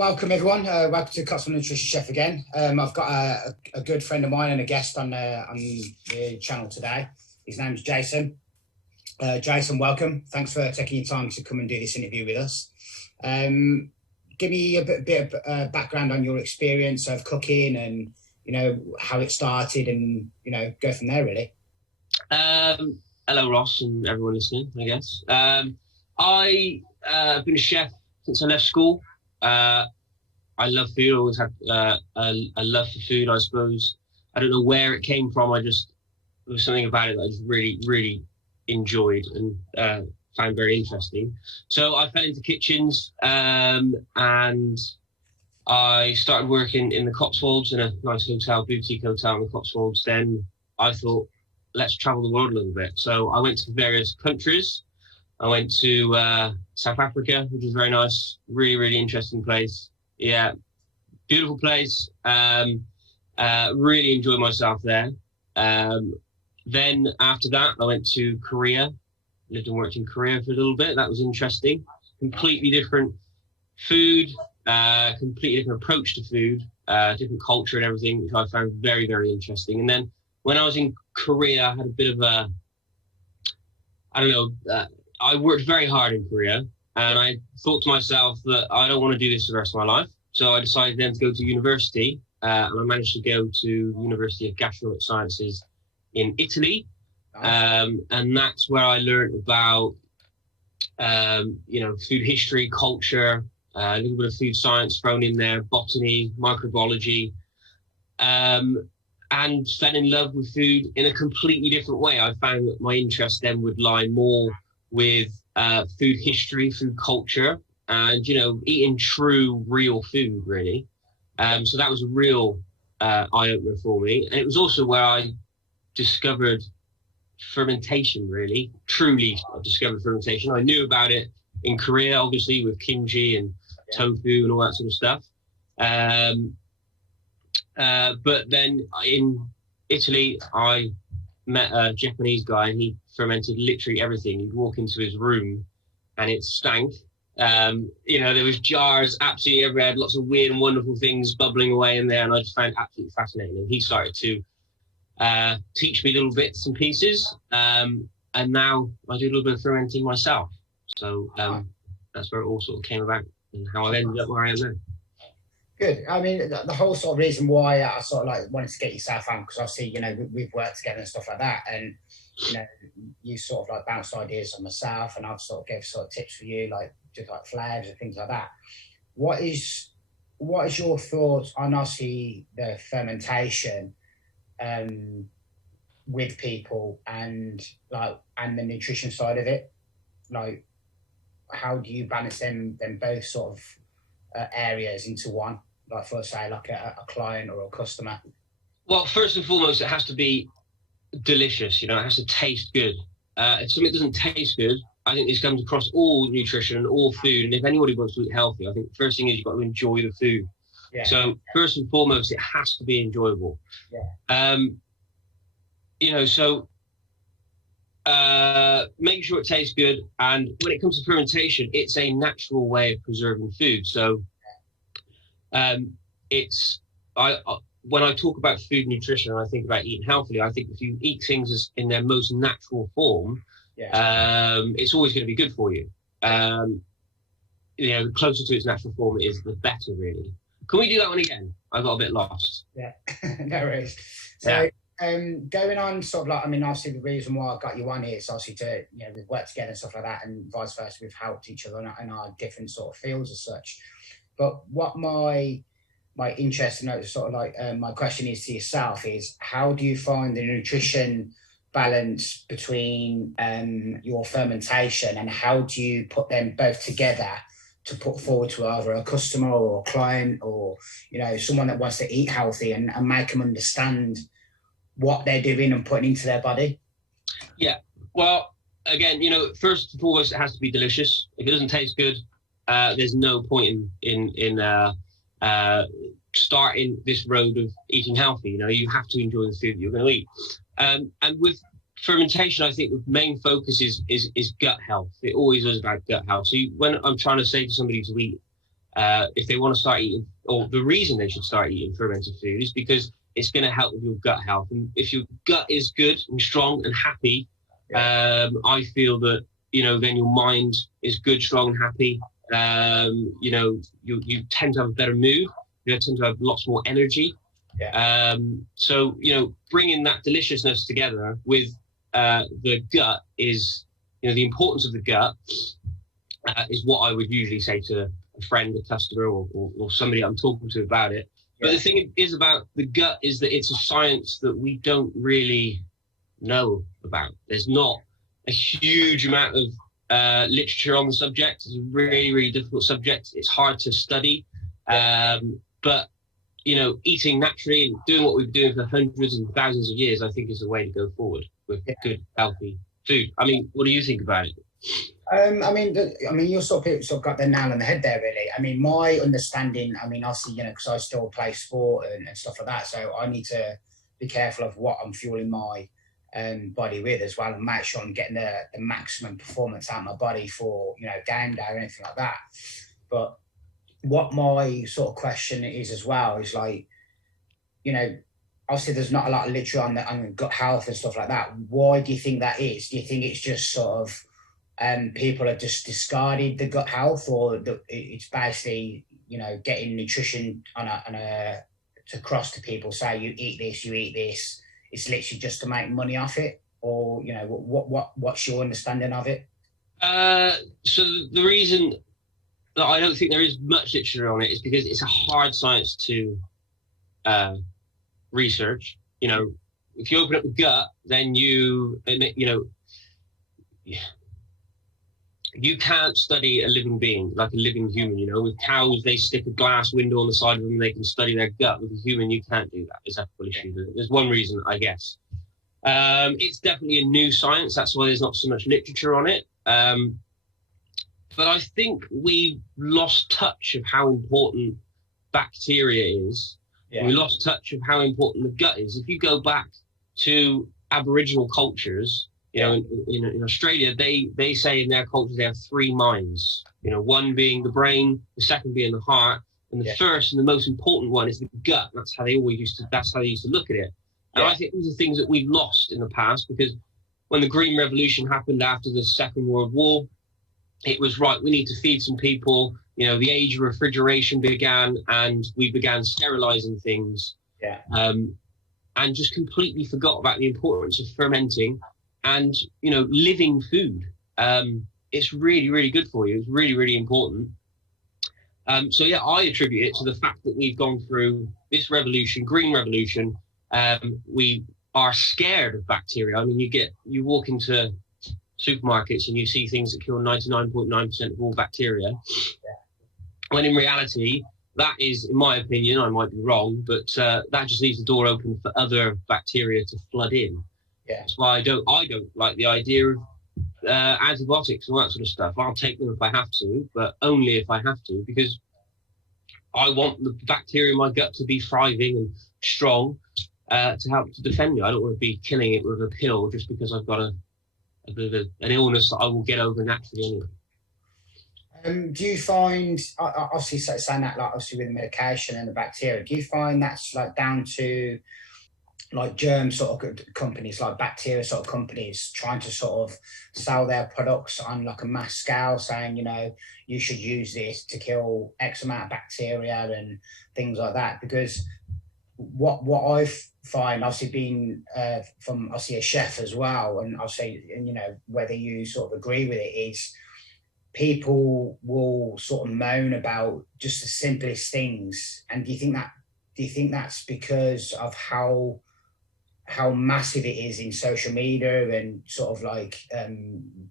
Welcome everyone. Welcome to Customer Nutrition Chef again. I've got a good friend of mine and a guest on the channel today. His name's Jason. Jason, welcome. Thanks for taking your time to come and do this interview with us. Give me a bit of background on your experience of cooking and how it started, and go from there really. Hello Ross and everyone listening, I guess. I've been a chef since I left school. I love food. I always had a love for food, I suppose. I don't know where it came from. There was something about it that I just really, really enjoyed and found very interesting. So I fell into kitchens and I started working in the Cotswolds in a nice boutique hotel in the Cotswolds. Then I thought, let's travel the world a little bit. So I went to various countries. I went to South Africa, which is very nice, really, really interesting place. Yeah, beautiful place. Really enjoyed myself there. Then after that, I went to Korea, lived and worked in Korea for a little bit. That was interesting. Completely different food, completely different approach to food, different culture and everything, which I found very, very interesting. And then when I was in Korea, I had a bit of I worked very hard in Korea, and I thought to myself that I don't want to do this for the rest of my life. So I decided then to go to university, and I managed to go to University of Gastronomic Sciences in Italy. And that's where I learned about, food history, culture, a little bit of food science thrown in there, botany, microbiology, and fell in love with food in a completely different way. I found that my interest then would lie more with food history, food culture, and eating true, real food, really. So that was a real eye-opener for me, and it was also where I discovered fermentation. Really, truly, I discovered fermentation. I knew about it in Korea, obviously, with kimchi and tofu and all that sort of stuff. But then in Italy, I met a Japanese guy, and he fermented literally everything. You'd walk into his room and it stank. There was jars absolutely everywhere, had lots of weird and wonderful things bubbling away in there, and I just found it absolutely fascinating. And he started to teach me little bits and pieces, and now I do a little bit of fermenting myself. So that's where it all sort of came about and how I've ended up where I am now. Good. I mean, the whole sort of reason why I sort of wanted to get yourself on, because obviously, we've worked together and stuff like that. And, you sort of bounced ideas on myself, and I've sort of gave sort of tips for you, just flavors and things like that. What is your thoughts on obviously the fermentation with people and the nutrition side of it? How do you balance them both sort of areas into one? For say a client or a customer? Well, first and foremost, it has to be delicious. It has to taste good. If something doesn't taste good, I think this comes across all nutrition and all food. And if anybody wants to eat healthy, I think the first thing is you've got to enjoy the food. Yeah. So first and foremost, it has to be enjoyable. Yeah. Make sure it tastes good. And when it comes to fermentation, it's a natural way of preserving food. So when I talk about food nutrition and I think about eating healthily, I think if you eat things in their most natural form, it's always going to be good for you. The closer to its natural form it is, the better, really. Can we do that one again? I got a bit lost. Yeah, no worries. So, going on obviously the reason why I got you on here is obviously to, we've worked together and stuff like that, and vice versa, we've helped each other in our different sort of fields as such. But what my interest and my question is to yourself is, how do you find the nutrition balance between your fermentation, and how do you put them both together to put forward to either a customer or a client or someone that wants to eat healthy and make them understand what they're doing and putting into their body? Yeah, well, again, first and foremost, it has to be delicious. If it doesn't taste good, there's no point in starting this road of eating healthy. You have to enjoy the food that you're going to eat. And with fermentation, I think the main focus is gut health. It always is about gut health. So when I'm trying to say to somebody to eat if they want to start eating, or the reason they should start eating fermented food is because it's going to help with your gut health. And if your gut is good and strong and happy, I feel that, then your mind is good, strong and happy. You tend to have a better mood. You tend to have lots more energy. So, bringing that deliciousness together with the gut is, the importance of the gut is what I would usually say to a friend, a customer, or somebody I'm talking to about it. But the thing is about the gut is that it's a science that we don't really know about. There's not a huge amount of literature on the subject. It's a really, really difficult subject. It's hard to study. But, eating naturally and doing what we've been doing for hundreds and thousands of years, I think is the way to go forward with good, healthy food. I mean, what do you think about it? You sort of got the nail on the head there, really. I mean, my understanding, obviously, because I still play sport and stuff like that, so I need to be careful of what I'm fueling my body with as well, and make sure I'm getting the maximum performance out of my body for, game day or anything like that. But what my sort of question is as well is like, obviously there's not a lot of literature on gut health and stuff like that. Why do you think that is? Do you think it's just sort of people have just discarded the gut health, or it's basically, getting nutrition across to people, say you eat this, it's literally just to make money off it? Or, what's your understanding of it? So the reason that I don't think there is much literature on it is because it's a hard science to research. If you open up the gut, then you can't study a living being, like a living human. With cows, they stick a glass window on the side of them, they can study their gut. With a human, you can't do that. It's a full issue. There's one reason, I guess. It's definitely a new science. That's why there's not so much literature on it. But I think we lost touch of how important bacteria is. We lost touch of how important the gut is. If you go back to Aboriginal cultures, in Australia, they say in their culture they have three minds. One being the brain, the second being the heart, and the first and the most important one is the gut. That's how they used to look at it. And I think these are things that we've lost in the past, because when the Green Revolution happened after the Second World War, it was right, we need to feed some people. The age of refrigeration began, and we began sterilizing things. And just completely forgot about the importance of fermenting and, living food. It's really, really good for you. It's really, really important. I attribute it to the fact that we've gone through this revolution, Green Revolution. We are scared of bacteria. I mean, you walk into supermarkets and you see things that kill 99.9% of all bacteria. When in reality, that is, in my opinion, I might be wrong, but that just leaves the door open for other bacteria to flood in. That's why I don't like the idea of antibiotics and all that sort of stuff. I'll take them if I have to, but only if I have to, because I want the bacteria in my gut to be thriving and strong to help to defend me. I don't want to be killing it with a pill just because I've got an illness that I will get over naturally anyway. Do you find, obviously saying that, like obviously with the medication and the bacteria, do you find that's like down to like germ sort of companies, like bacteria sort of companies, trying to sort of sell their products on like a mass scale, saying, you should use this to kill X amount of bacteria and things like that? Because what I find, obviously being from obviously a chef as well, and obviously, whether you sort of agree with it, is people will sort of moan about just the simplest things. And do you think that's because of how massive it is in social media and sort of like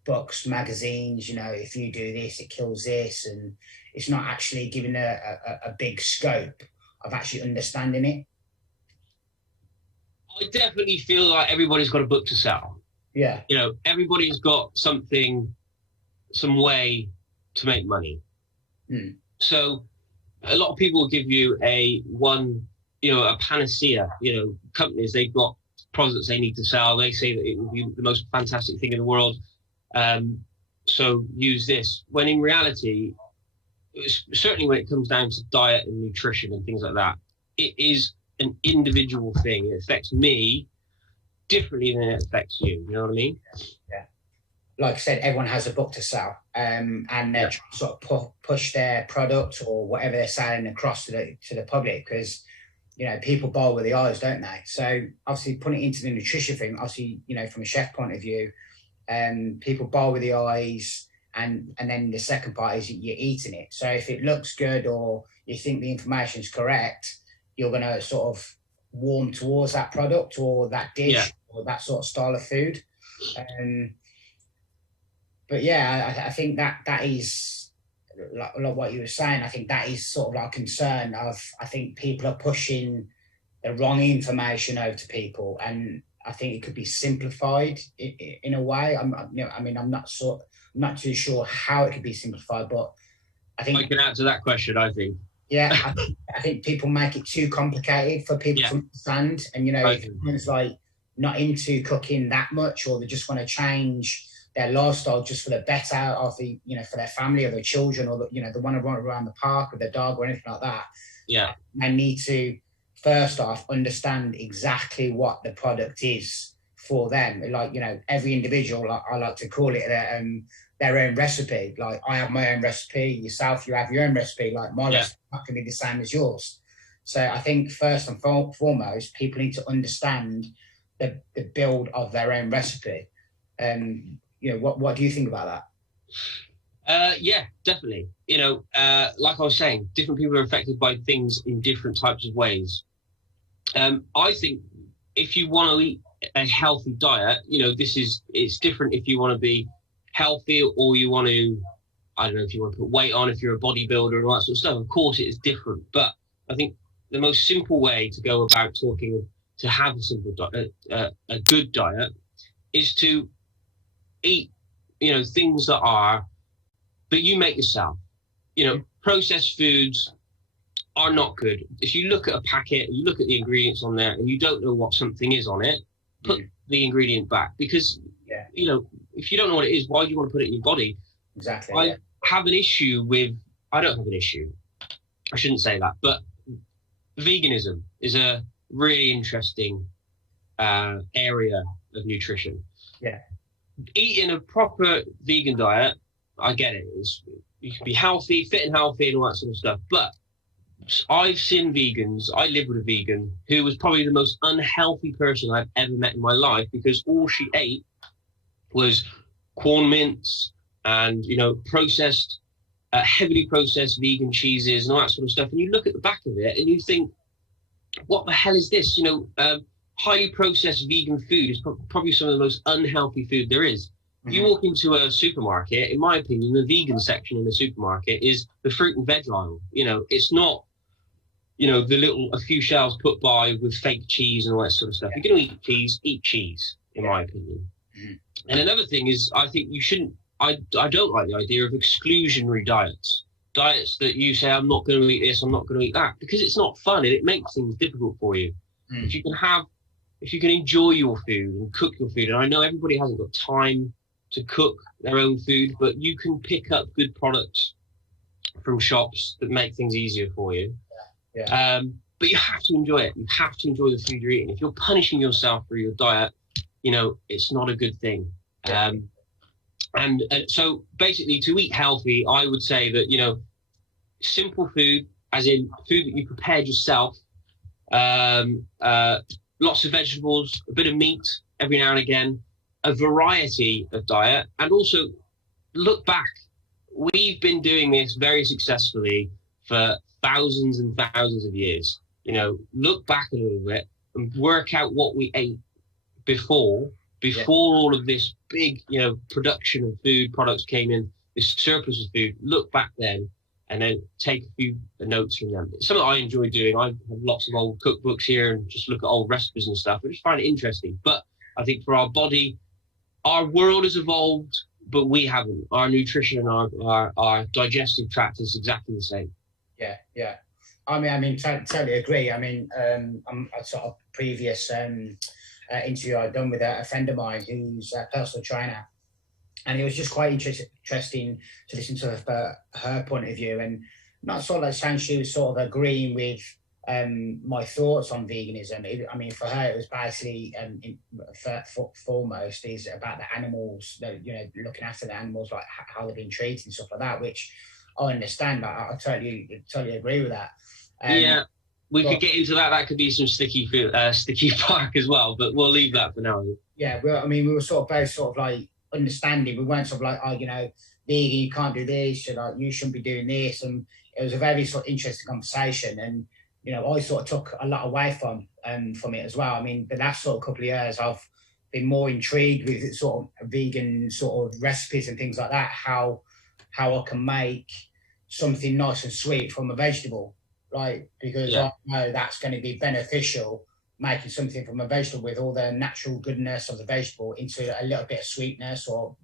books, magazines, if you do this, it kills this, and it's not actually giving a big scope of actually understanding it? I definitely feel like everybody's got a book to sell. Everybody's got something, some way to make money. So a lot of people will give you a panacea. Companies, they've got products they need to sell. They say that it will be the most fantastic thing in the world. So use this. When in reality, certainly when it comes down to diet and nutrition and things like that, it is an individual thing. It affects me differently than it affects you. You know what I mean? Yeah. Like I said, everyone has a book to sell, and they're trying to sort of push their product or whatever they're selling across to the public, because people buy with the eyes, don't they? So obviously putting it into the nutrition thing, obviously, from a chef point of view, people buy with the eyes, and then the second part is you're eating it. So if it looks good or you think the information is correct, you're going to sort of warm towards that product or that dish or that sort of style of food. But yeah, I think that is like what you were saying. I think that is sort of our concern of, I think people are pushing the wrong information over to people, and I think it could be simplified in a way. I'm not too sure how it could be simplified, but I think I can answer that question. I think. Yeah, I think people make it too complicated for people to understand, and if someone's like not into cooking that much, or they just want to change their lifestyle just for the better of the, for their family or their children, or they want to run around the park with their dog or anything like that. Yeah, they need to first off understand exactly what the product is for them. Like, every individual, like I like to call it, their own recipe. Like, I have my own recipe, yourself, you have your own recipe. Like, my recipe is not going to be the same as yours. So I think first and foremost, people need to understand the build of their own recipe. What do you think about that? Yeah, definitely. Like I was saying, different people are affected by things in different types of ways. I think if you want to eat a healthy diet, it's different if you want to be healthy or you want to, I don't know, if you want to put weight on, if you're a bodybuilder and all that sort of stuff. Of course it is different, but I think the most simple way to go about to have a simple diet, a good diet, is to eat, things that you make yourself. Processed foods are not good. If you look at a packet, you look at the ingredients on there and you don't know what something is on it, put the ingredient back, because if you don't know what it is, why do you want to put it in your body? Exactly. I don't have an issue. I shouldn't say that, but veganism is a really interesting area of nutrition. Yeah. Eating a proper vegan diet, I get it. You can be healthy, fit and healthy and all that sort of stuff. But I've seen vegans, I lived with a vegan who was probably the most unhealthy person I've ever met in my life, because all she ate was corn mince and, processed, heavily processed vegan cheeses and all that sort of stuff. And you look at the back of it and you think, what the hell is this? Highly processed vegan food is probably some of the most unhealthy food there is. Mm-hmm. You walk into a supermarket, in my opinion, the vegan section in the supermarket is the fruit and veg aisle. It's not, a few shelves put by with fake cheese and all that sort of stuff. If you're going to eat cheese, in my opinion. Mm-hmm. And another thing is, I think you shouldn't, I don't like the idea of exclusionary diets that you say, I'm not going to eat this, I'm not going to eat that, because it's not fun and it makes things difficult for you. Mm. If you can enjoy your food and cook your food, and I know everybody hasn't got time to cook their own food, but you can pick up good products from shops that make things easier for you. Yeah. But you have to enjoy it. You have to enjoy the food you're eating. If you're punishing yourself for your diet, it's not a good thing. Yeah. And so basically, to eat healthy, I would say that, simple food, as in food that you prepared yourself, lots of vegetables, a bit of meat every now and again, a variety of diet, and also look back. We've been doing this very successfully for thousands and thousands of years. Look back a little bit and work out what we ate before all of this big, production of food products came in, this surplus of food. Look back then and then take a few notes from them. It's something I enjoy doing. I have lots of old cookbooks here and just look at old recipes and stuff. I just find it interesting. But I think for our body, our world has evolved, but we haven't. Our nutrition and our digestive tract is exactly the same. Yeah. Totally agree. I'm a sort of previous interview I'd done with a friend of mine who's a personal trainer. And it was just quite interesting to listen to her point of view, and not sort of like saying she was sort of agreeing with my thoughts on veganism. I mean, for her, it was basically foremost is about the animals, looking after the animals, like how they've been treated and stuff like that, which I understand. I totally agree with that. Yeah, we could get into that. That could be some sticky park as well, but we'll leave that for now. Yeah, well, I mean, we were sort of both sort of like understanding. We weren't sort of like, oh, vegan, you can't do this, you shouldn't be doing this. And it was a very sort of interesting conversation. And I sort of took a lot away from it as well. I mean, the last sort of couple of years, I've been more intrigued with sort of vegan sort of recipes and things like that. How I can make something nice and sweet from a vegetable, right? Because I know that's going to be beneficial, making something from a vegetable with all the natural goodness of the vegetable into a little bit of sweetness, or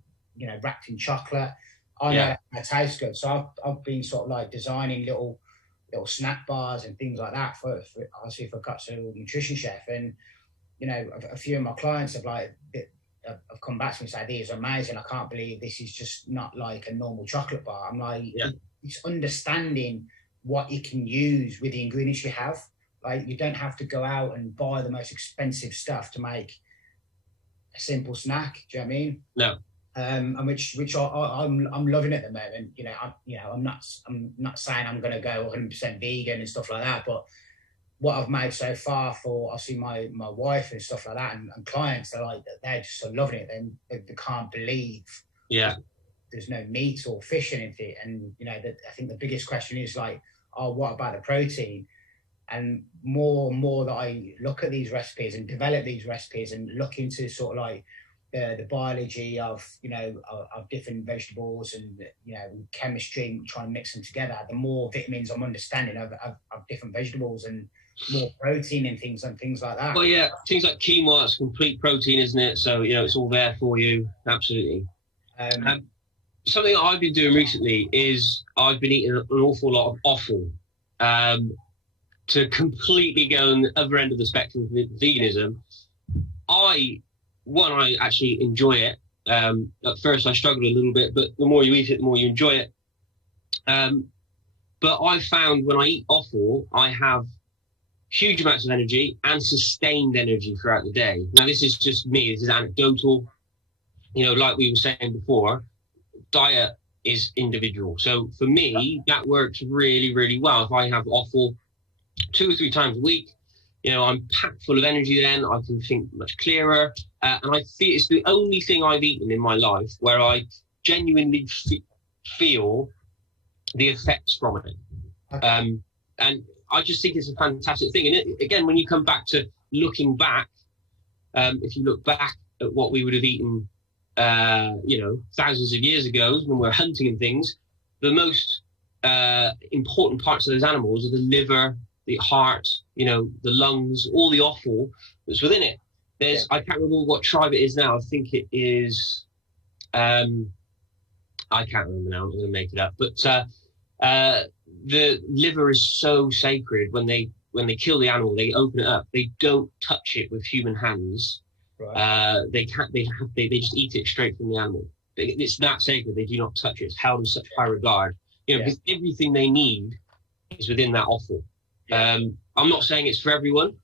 wrapped in chocolate. I know that tastes good. So I've been sort of like designing little snack bars and things like that for Katsu Nutrition Chef. And a few of my clients have come back to me and said, "These are amazing. I can't believe this is just not like a normal chocolate bar." I'm like, it's understanding what you can use with the ingredients you have. Like, you don't have to go out and buy the most expensive stuff to make a simple snack. Do you know what I mean? No. And which I'm loving at the moment. I'm not saying I'm going to go 100% vegan and stuff like that, but what I've made so far for obviously my wife and stuff like that, and clients, they're just so loving it. They can't believe there's no meat or fish in it. And I think the biggest question is like, oh, what about the protein? And more that I look at these recipes and develop these recipes and look into sort of like the biology of of different vegetables and chemistry, trying to mix them together, the more vitamins I'm understanding of different vegetables, and more protein and things like that. Well, yeah, things like quinoa, it's complete protein, isn't it? So it's all there for you. Absolutely. Something I've been doing recently is I've been eating an awful lot of offal. To completely go on the other end of the spectrum with veganism, I actually enjoy it. At first I struggled a little bit, but the more you eat it, the more you enjoy it. But I've found when I eat offal, I have huge amounts of energy and sustained energy throughout the day. Now, this is just me, this is anecdotal. Like we were saying before, diet is individual. So for me, that works really, really well. If I have offal 2 or 3 times a week, I'm packed full of energy then. I can think much clearer. And I feel it's the only thing I've eaten in my life where I genuinely feel the effects from it. Okay. And I just think it's a fantastic thing. And again, when you come back to looking back, if you look back at what we would have eaten, thousands of years ago when we were hunting and things, the most important parts of those animals are the liver, the heart, the lungs, all the offal that's within it. I can't remember what tribe it is now. I think it is, I can't remember now. I'm going to make it up. But the liver is so sacred. When they kill the animal, they open it up. They don't touch it with human hands. Right. They just eat it straight from the animal. It's that sacred. They do not touch it. It's held in such high regard. Because everything they need is within that offal. Yeah. I'm not saying it's for everyone,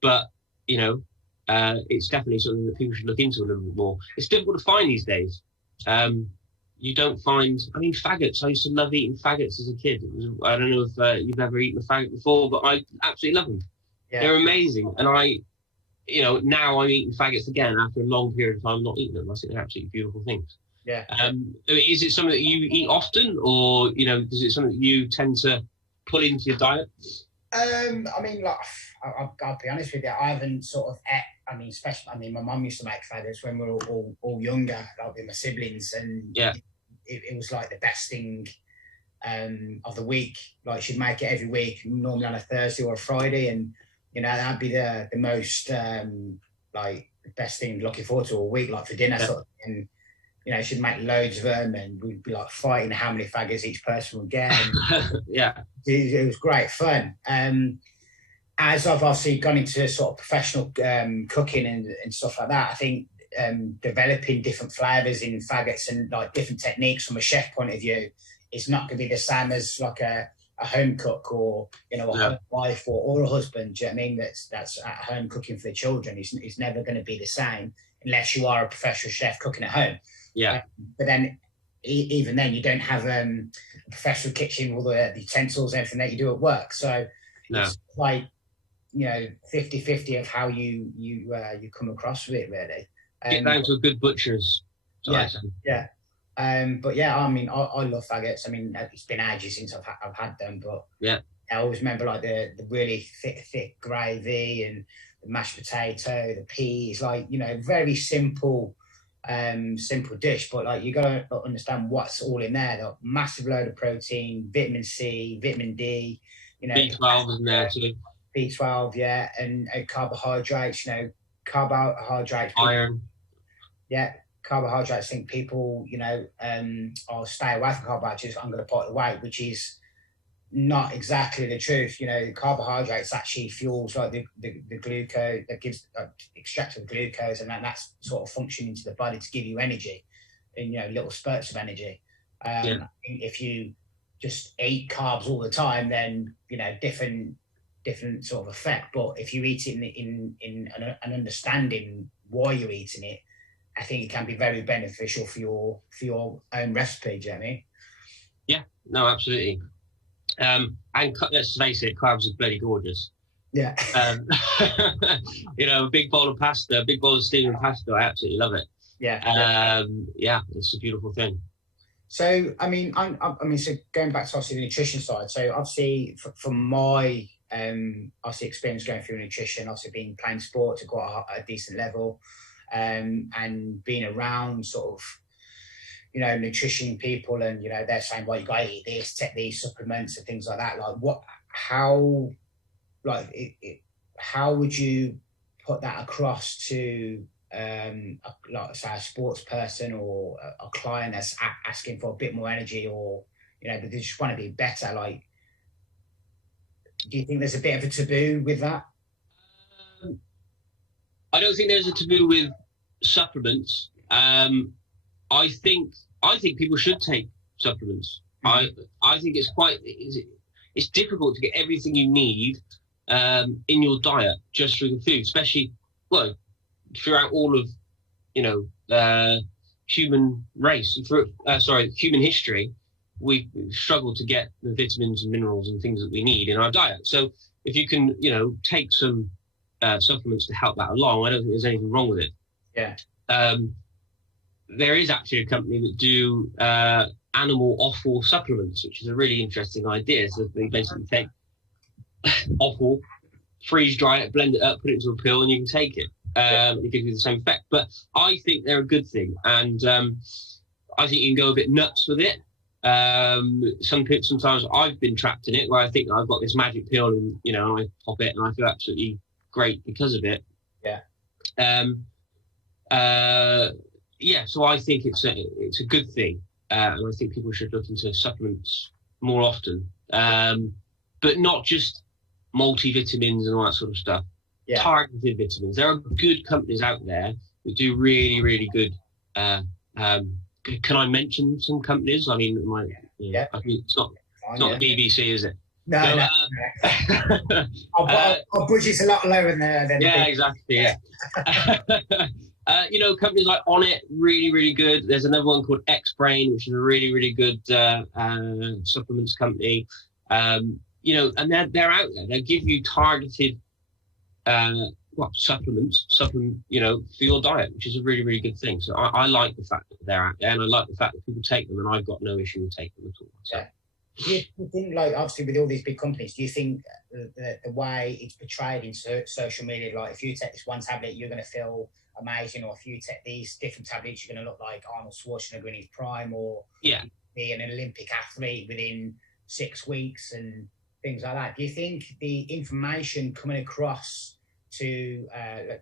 but it's definitely something that people should look into a little bit more. It's difficult to find these days. You don't find, faggots. I used to love eating faggots as a kid. I don't know if you've ever eaten a faggot before, but I absolutely love them. Yeah. They're amazing. And now I'm eating faggots again after a long period of time not eating them. I think they're absolutely beautiful things. Yeah. Is it something that you eat often, or is it something that you tend to pull into your diet? I'll be honest with you, I haven't sort of ate. My mum used to make faggots when we were all younger, like with my siblings, and it was like the best thing of the week. Like, she'd make it every week, normally on a Thursday or a Friday, and that'd be the most best thing looking forward to all week, like for dinner sort of thing. And she'd make loads of them, and we'd be like fighting how many faggots each person would get. It was great fun. As I've obviously gone into sort of professional cooking and stuff like that, I think developing different flavors in faggots and like different techniques from a chef point of view is not going to be the same as like a home cook or, you know, a home wife or a husband. Do you know what I mean? That's at home cooking for the children. It's never going to be the same unless you are a professional chef cooking at home. Yeah. But then even then you don't have a professional kitchen with all the utensils and everything that you do at work. So it's like, you know, 50-50 of how you come across with it, really. Get down to a good butcher's. Yeah. But yeah, I mean, I love faggots. I mean, it's been ages since I've had them, but yeah, I always remember like the really thick gravy and the mashed potato, the peas, like, you know, very simple dish. But like, you got to understand what's all in there. The massive load of protein, vitamin C, vitamin D, you know, B12 is in there too. B12, yeah, and carbohydrates. You know, carbohydrates, iron. Yeah. Carbohydrates, I think people, you know, I'll stay away from carbohydrates, I'm going to put it away, which is not exactly the truth. You know, carbohydrates actually fuels like the glucose that gives extracts of glucose, and that's sort of functioning to the body to give you energy, and, you know, little spurts of energy. If you just eat carbs all the time, then, you know, different sort of effect. But if you eat it in an understanding why you're eating it, I think it can be very beneficial for your own recipe. Do you know what I mean? Yeah, no, absolutely. And let's face it, carbs are bloody gorgeous. Yeah. You know, a big bowl of pasta, a big bowl of steaming pasta, I absolutely love it. Yeah. Yeah, it's a beautiful thing. So, I mean, so going back to obviously the nutrition side. So, obviously, from my obviously experience going through nutrition, obviously being playing sport to quite a decent level. And being around sort of, you know, nutrition people, and, you know, they're saying, well, you got to eat this, take these supplements and things like that. Like how would you put that across to like say a sports person or a client that's asking for a bit more energy, or, you know, they just want to be better? Like, do you think there's a bit of a taboo with that? I don't think there's a taboo with supplements. I think people should take supplements. Mm-hmm. I think it's difficult to get everything you need in your diet just through the food, especially throughout all of, you know, human history. We've struggled to get the vitamins and minerals and things that we need in our diet. So if you can, you know, take some supplements to help that along, I don't think there's anything wrong with it. Yeah. There is actually a company that do animal offal supplements, which is a really interesting idea. So they basically take offal, freeze dry it, blend it up, put it into a pill, and you can take it. It gives you the same effect. But I think they're a good thing, and I think you can go a bit nuts with it. Sometimes I've been trapped in it, where I think I've got this magic pill, and, you know, and I pop it, and I feel absolutely great because of it. Yeah. So I think it's a good thing, and I think people should look into supplements more often, but not just multivitamins and all that sort of stuff. Yeah. Targeted vitamins. There are good companies out there that do really, really good. Can I mention some companies? I mean, I mean, it's not the BBC, is it? No. Our budget's a lot lower than yeah, exactly. Yeah. You know, companies like On It, really, really good. There's another one called X Brain, which is a really, really good supplements company. You know, and they're out there. They give you targeted supplements, you know, for your diet, which is a really, really good thing. So I like the fact that they're out there, and I like the fact that people take them, and I've got no issue with taking them at all. So. Yeah. Do you think, like, obviously with all these big companies, do you think the way it's portrayed in social media, like if you take this one tablet, you're going to feel amazing, or if you take these different tablets, you're going to look like Arnold Schwarzenegger in his prime, or be an Olympic athlete within 6 weeks and things like that? Do you think the information coming across to you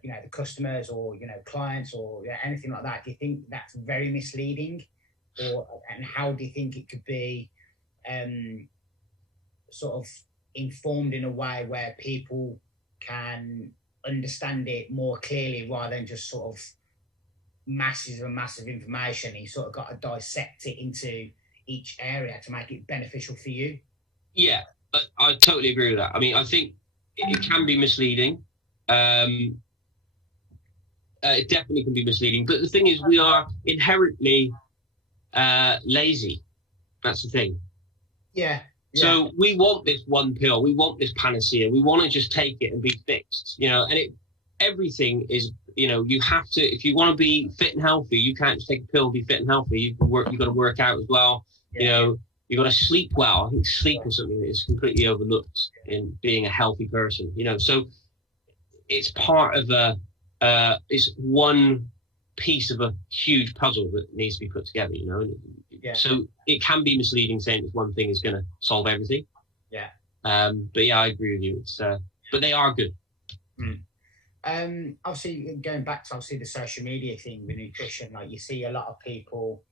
know, the customers or, you know, clients or anything like that, do you think that's very misleading, and how do you think it could be sort of informed in a way where people can understand it more clearly, rather than just sort of masses and massive information. You sort of got to dissect it into each area to make it beneficial for you. Yeah, I totally agree with that. I mean, I think it can be misleading. It definitely can be misleading. But the thing is, we are inherently lazy. That's the thing. Yeah. So we want this one pill. We want this panacea. We want to just take it and be fixed, you know, and everything is, you know, you have to, if you want to be fit and healthy, you can't just take a pill and be fit and healthy. You've got to work out as well. You know, you've got to sleep well. I think sleep is something that is completely overlooked in being a healthy person, you know, so it's part of it's one piece of a huge puzzle that needs to be put together, you know. So it can be misleading saying that one thing is going to solve everything. Yeah. But yeah, I agree with you. It's but they are good. Obviously, going back to the social media thing with nutrition, like you see a lot of people,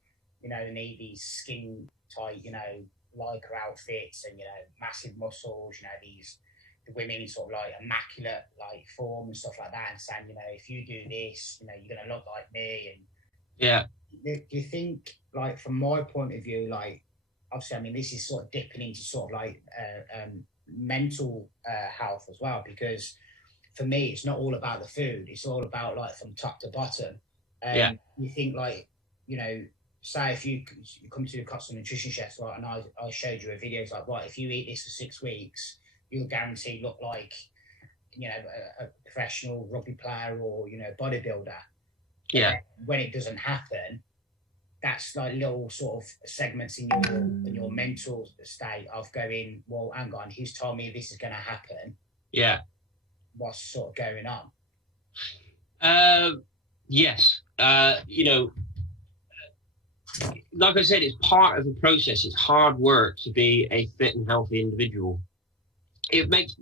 you know, need these skin tight, you know, Lycra outfits and, you know, massive muscles, you know, the women in sort of like immaculate like form and stuff like that, and saying, you know, if you do this, you know, you're gonna look like me. And yeah, do you think, like, from my point of view, like, obviously, I mean, this is sort of dipping into sort of like mental health as well, because for me, it's not all about the food. It's all about, like, from top to bottom. You think, like, you know, say if you come to the Cotswold Nutrition Chefs, right, and I showed you a video, it's like, right, if you eat this for 6 weeks, you'll guarantee look like, you know, a professional rugby player or, you know, bodybuilder. Yeah. When it doesn't happen, that's like little sort of segments in your mental state of going, well, hang on, he's told me this is going to happen. Yeah. What's sort of going on? Yes. You know, like I said, it's part of the process. It's hard work to be a fit and healthy individual. It makes,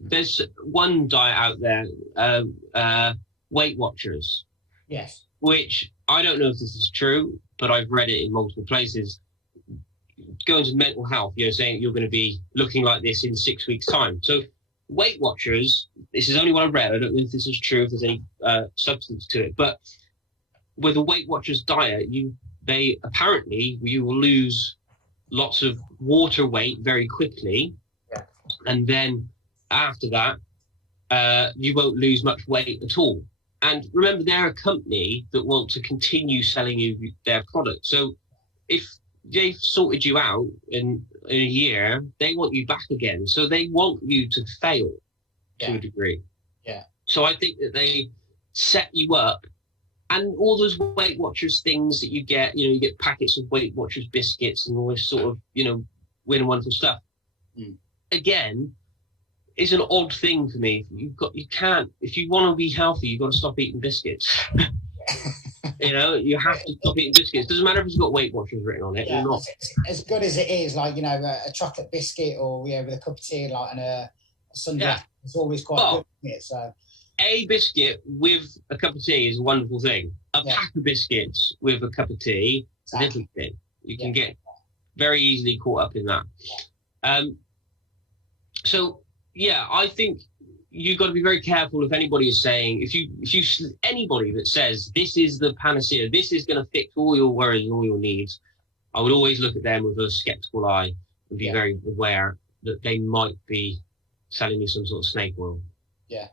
there's one diet out there, Weight Watchers. Yes. Which I don't know if this is true, but I've read it in multiple places. Going to mental health, you know, saying you're going to be looking like this in 6 weeks' time. So Weight Watchers, this is only what I've read. I don't know if this is true, if there's any substance to it. But with a Weight Watchers diet, you will lose lots of water weight very quickly. Yeah. And then after that, you won't lose much weight at all. And remember, they're a company that want to continue selling you their product. So if they've sorted you out in a year, they want you back again. So they want you to fail to a degree. Yeah. So I think that they set you up. And all those Weight Watchers things that you get, you know, you get packets of Weight Watchers biscuits and all this sort of, you know, weird and wonderful stuff. Again, it's an odd thing for me. If you want to be healthy, you've got to stop eating biscuits. You know, you have to stop eating biscuits. Doesn't matter if it's got Weight Watchers written on it or not. As good as it is, like, you know, a chocolate biscuit or, yeah, with a cup of tea, like, and a sundae, it's always quite good, isn't it? So a biscuit with a cup of tea is a wonderful thing. A pack of biscuits with a cup of tea, is a different thing. You can get very easily caught up in that. So yeah, I think you've got to be very careful if anybody is saying, if you anybody that says this is the panacea, this is going to fix all your worries and all your needs, I would always look at them with a skeptical eye and be very aware that they might be selling you some sort of snake oil. Yeah.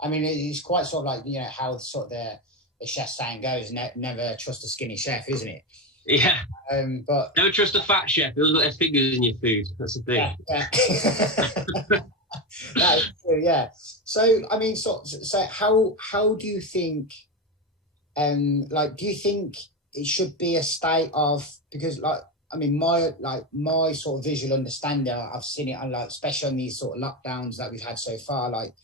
I mean, it's quite sort of like, you know, how sort of the chef saying goes, never trust a skinny chef, isn't it? Yeah. But never trust a fat chef. They'll got their fingers in your food. That's the thing. Yeah. That is true, yeah. So I mean, so how do you think? Like, do you think it should be a state of, because, like, I mean, my sort of visual understanding, I've seen it on, like, especially on these sort of lockdowns that we've had so far, like,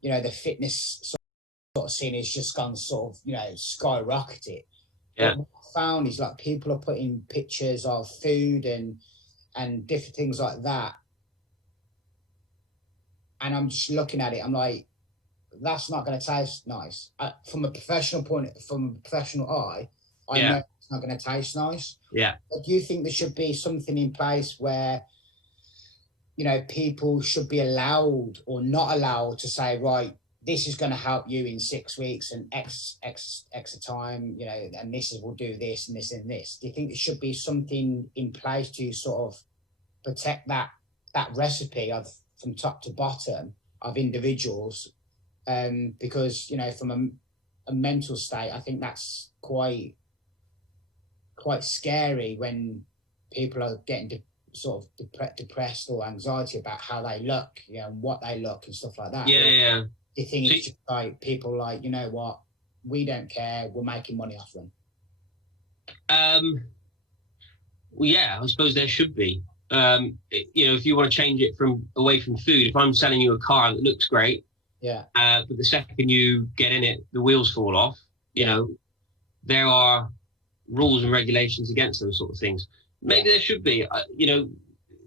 you know, the fitness sort of scene has just gone sort of, you know, skyrocketed. Yeah. What I found is, like, people are putting pictures of food and different things like that, and I'm just looking at it. I'm like, that's not going to taste nice. From a professional eye, I know it's not going to taste nice. Yeah. But do you think there should be something in place where, you know, people should be allowed or not allowed to say, right, this is going to help you in 6 weeks and X of time, you know, and will do this and this and this. Do you think there should be something in place to sort of protect that recipe of from top to bottom of individuals? Because, you know, from a mental state, I think that's quite scary when people are getting sort of depressed or anxiety about how they look, you know, and what they look and stuff like that. Yeah. You think it's just like people like, you know what, we don't care, we're making money off them. Well, yeah, I suppose there should be. You know, if you want to change it away from food, if I'm selling you a car that looks great, but the second you get in it, the wheels fall off, you know, there are rules and regulations against those sort of things. Maybe there should be. You know,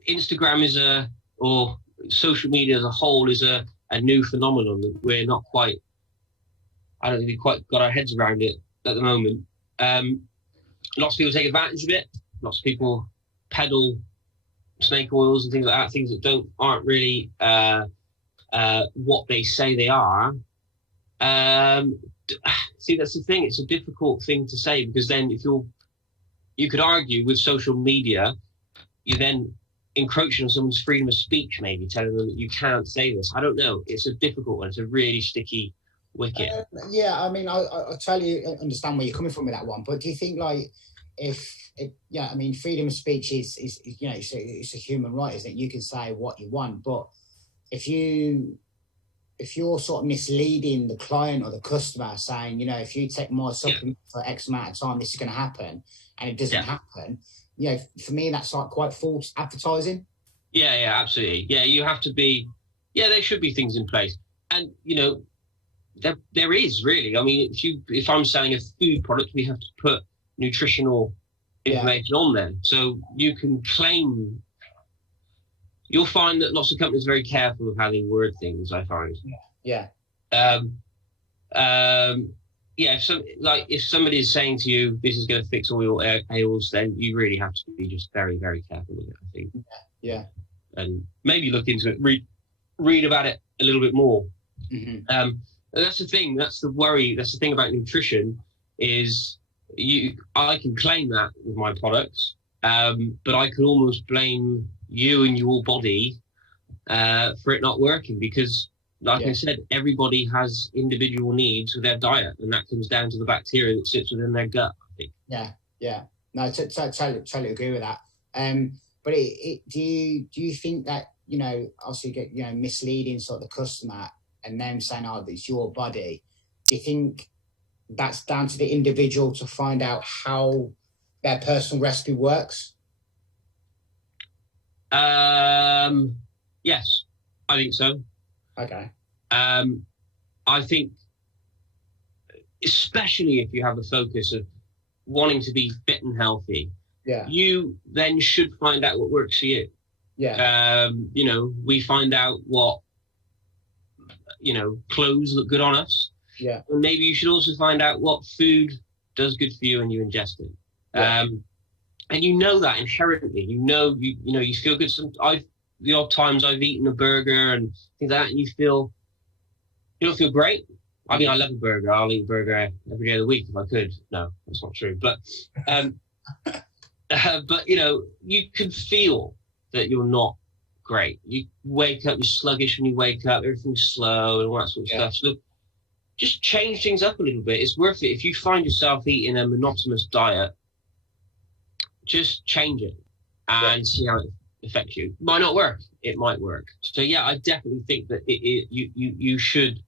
Instagram or social media as a whole is a new phenomenon that we're not quite, I don't think we've quite got our heads around it at the moment. Lots of people take advantage of it. Lots of people peddle snake oils and things like that, things that aren't really what they say they are. See, that's the thing. It's a difficult thing to say, because then you could argue with social media, you then encroaching on someone's freedom of speech, maybe telling them that you can't say this. I don't know. It's a difficult one. It's a really sticky wicket. I mean, I totally understand where you're coming from with that one. But do you think, like, I mean, freedom of speech is you know, it's a human right, isn't it? You can say what you want, but if you're sort of misleading the client or the customer, saying, you know, if you take my supplement for X amount of time, this is going to happen, and it doesn't happen, you know, for me, that's like quite false advertising. Yeah, absolutely. Yeah, you have to be. Yeah, there should be things in place, and you know, there is really. I mean, if I'm selling a food product, we have to put nutritional information on there, so you can claim. You'll find that lots of companies are very careful of how they word things, I find. If somebody is saying to you, this is going to fix all your ails, then you really have to be just very, very careful with it, I think. Yeah. And maybe look into it, read about it a little bit more. Mm-hmm. That's the thing. That's the worry. That's the thing about nutrition is I can claim that with my products, but I can almost blame you and your body for it not working, because like I said, everybody has individual needs with their diet, and that comes down to the bacteria that sits within their gut, I think. No, totally agree with that. But do you think that, you know, obviously get, you know, misleading sort of the customer and them saying, oh, it's your body, do you think that's down to the individual to find out how their personal recipe works? Yes, I think so. Okay. I think, especially if you have a focus of wanting to be fit and healthy, you then should find out what works for you. You know, we find out what, you know, clothes look good on us. And maybe you should also find out what food does good for you and you ingest it. And you know that inherently. You know you feel good. The odd times I've eaten a burger and things like that, and you don't feel great. I mean, I love a burger. I'll eat a burger every day of the week if I could. No, that's not true. But but you know, you can feel that you're not great. You wake up, you're sluggish when you wake up. Everything's slow and all that sort of stuff. So just change things up a little bit. It's worth it. If you find yourself eating a monotonous diet, just change it and see how it affects you. It might not work. It might work. So yeah, I definitely think that you should,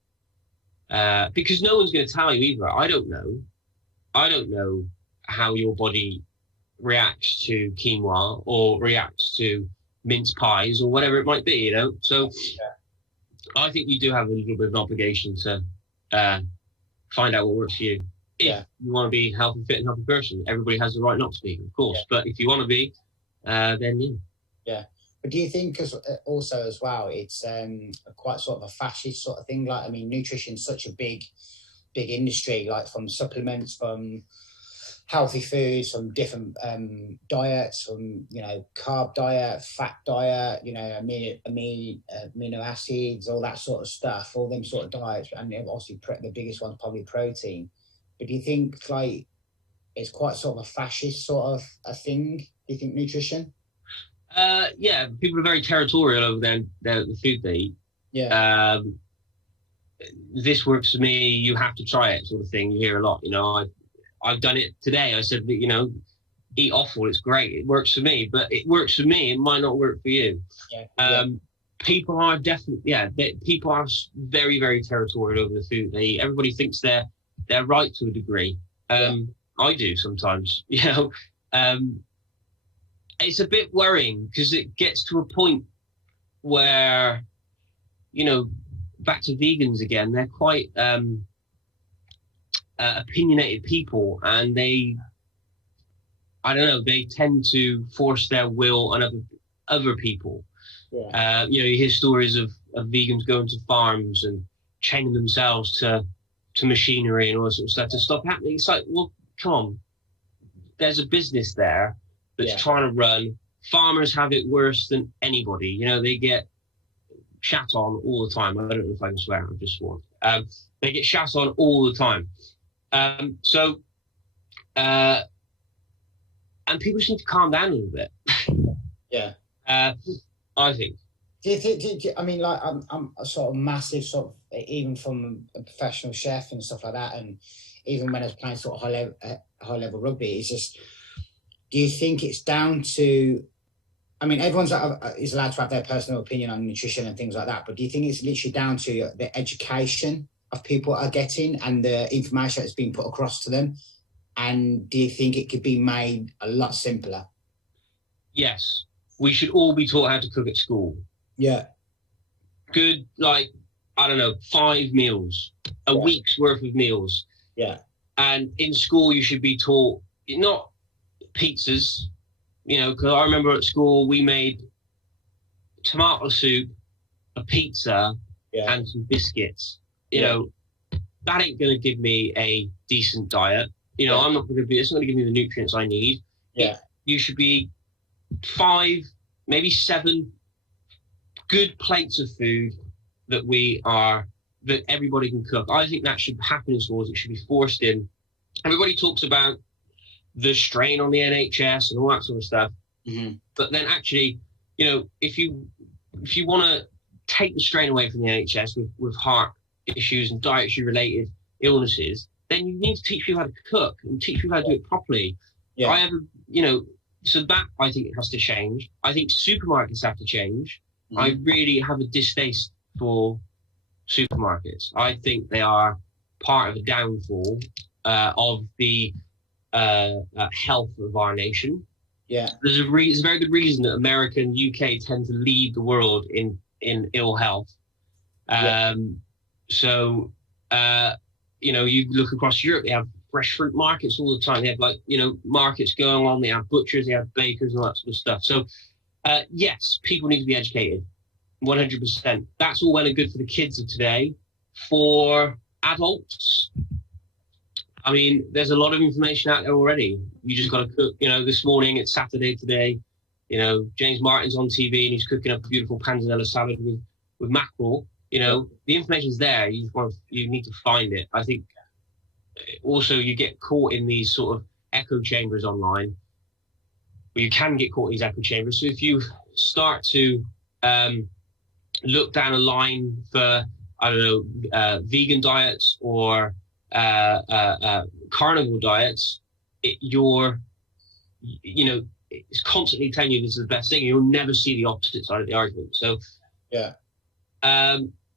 because no one's going to tell you either. I don't know how your body reacts to quinoa or reacts to mince pies or whatever it might be, you know. So I think you do have a little bit of an obligation to find out what works for you. If you want to be a healthy, fit and healthy person, everybody has the right not to be, of course. But if you want to be, then But do you think also as well, it's quite sort of a fascist sort of thing? Like, I mean, nutrition's such a big industry, like from supplements, from healthy foods, from different diets, from, you know, carb diet, fat diet, you know, amino acids, all that sort of stuff, all them sort of diets. And obviously the biggest one's probably protein. But do you think, like, it's quite sort of a fascist sort of a thing, do you think, nutrition? Yeah, people are very territorial over the food they eat. Yeah. This works for me, you have to try it, sort of thing. You hear a lot, you know. I've done it today. I said that, you know, eat offal, it's great, it works for me, but it works for me, it might not work for you. Yeah. People are definitely, people are very, very territorial over the food they eat. Everybody thinks they're right to a degree. I do sometimes, you know. It's a bit worrying because it gets to a point where, you know, back to vegans again, they're quite opinionated people, and they tend to force their will on other people. Yeah. You know, you hear stories of vegans going to farms and chaining themselves to machinery and all that sort of stuff to stop happening. It's like, well, come on, there's a business there that's trying to run. Farmers have it worse than anybody. You know, they get shat on all the time. I don't know if I can swear, I've just sworn. They get shat on all the time. And people just need to calm down a little bit. Yeah. I think. Do you think, I mean, like, I'm a sort of massive sort of, even from a professional chef and stuff like that, and even when I was playing sort of high level rugby, it's just, do you think it's down to, I mean, everyone's is allowed to have their personal opinion on nutrition and things like that, but do you think it's literally down to the education of people are getting and the information that's being put across to them? And do you think it could be made a lot simpler? Yes. We should all be taught how to cook at school. Yeah. Good, like, I don't know, 5 meals, a week's worth of meals. Yeah. And in school, you should be taught, not pizzas, you know, because I remember at school, we made tomato soup, a pizza, and some biscuits. You know, that ain't going to give me a decent diet. You know, I'm not going to be, it's not going to give me the nutrients I need. Yeah. You should be 5, maybe 7 good plates of food that everybody can cook. I think that should happen in schools. It should be forced in. Everybody talks about the strain on the NHS and all that sort of stuff. Mm-hmm. But then actually, you know, if you want to take the strain away from the NHS with heart issues and dietary related illnesses, then you need to teach people how to cook and teach people how to do it properly. Yeah. So that, I think, it has to change. I think supermarkets have to change. Mm-hmm. I really have a distaste for supermarkets. I think they are part of the downfall of the health of our nation. Yeah, there's a very good reason that America and UK tend to lead the world in ill health. So you know, you look across Europe, they have fresh fruit markets all the time. They have, like, you know, markets going on. They have butchers, they have bakers, and all that sort of stuff. So yes, people need to be educated, 100%. That's all well and good for the kids of today. For adults, I mean, there's a lot of information out there already. You just got to cook. You know, this morning, it's Saturday today, you know, James Martin's on TV and he's cooking up a beautiful panzanella salad with mackerel. You know, the information's there. You need to find it. I think also you get caught in these sort of echo chambers online, where you can get caught in these echo chambers. So if you start to look down a line for, I don't know, vegan diets or carnivore diets, it's constantly telling you this is the best thing. You'll never see the opposite side of the argument. So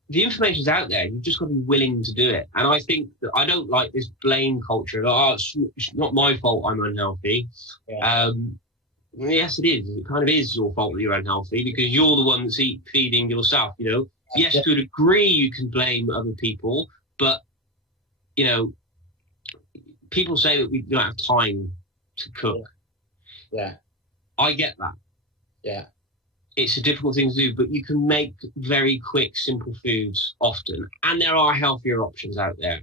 the information's out there. You've just got to be willing to do it. And I think that I don't like this blame culture. It's not my fault I'm unhealthy. Yes, it is. It kind of is your fault that you're unhealthy, because you're the one that's feeding yourself. You know, yes, to a degree you can blame other people, but you know, people say that we don't have time to cook. Yeah, I get that. Yeah, it's a difficult thing to do, but you can make very quick, simple foods often, and there are healthier options out there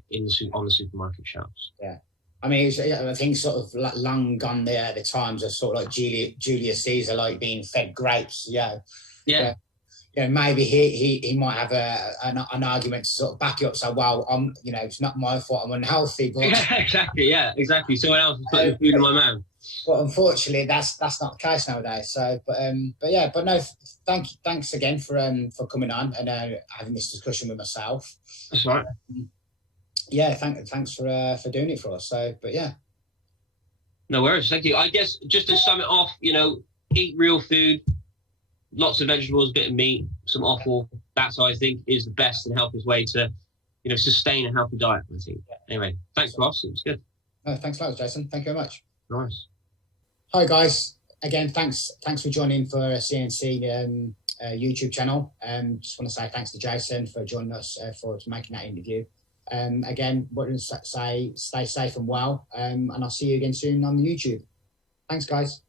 on the supermarket shelves. Yeah, I mean, I think sort of like long gone there the times of sort of like Julius Caesar, like being fed grapes, Yeah. But, maybe he might have an argument to sort of back you up. So, well, it's not my fault. I'm unhealthy, but exactly. Someone else is putting food in my mouth. But unfortunately, that's not the case nowadays. So, but no, thanks again for coming on and having this discussion with myself. That's right. Thanks for doing it for us. So, but yeah. No worries. Thank you. I guess just to sum it off, eat real food, lots of vegetables, a bit of meat, some offal. That's, I think, is the best and healthiest way to, sustain a healthy diet, I think. Anyway, thanks, Ross. It was good. No, thanks a lot, Jason. Thank you very much. Nice. Hi, guys. Again, thanks for joining for CNC YouTube channel. Just want to say thanks to Jason for joining us for making that interview. Again, what to say, stay safe and well, and I'll see you again soon on the YouTube. Thanks, guys.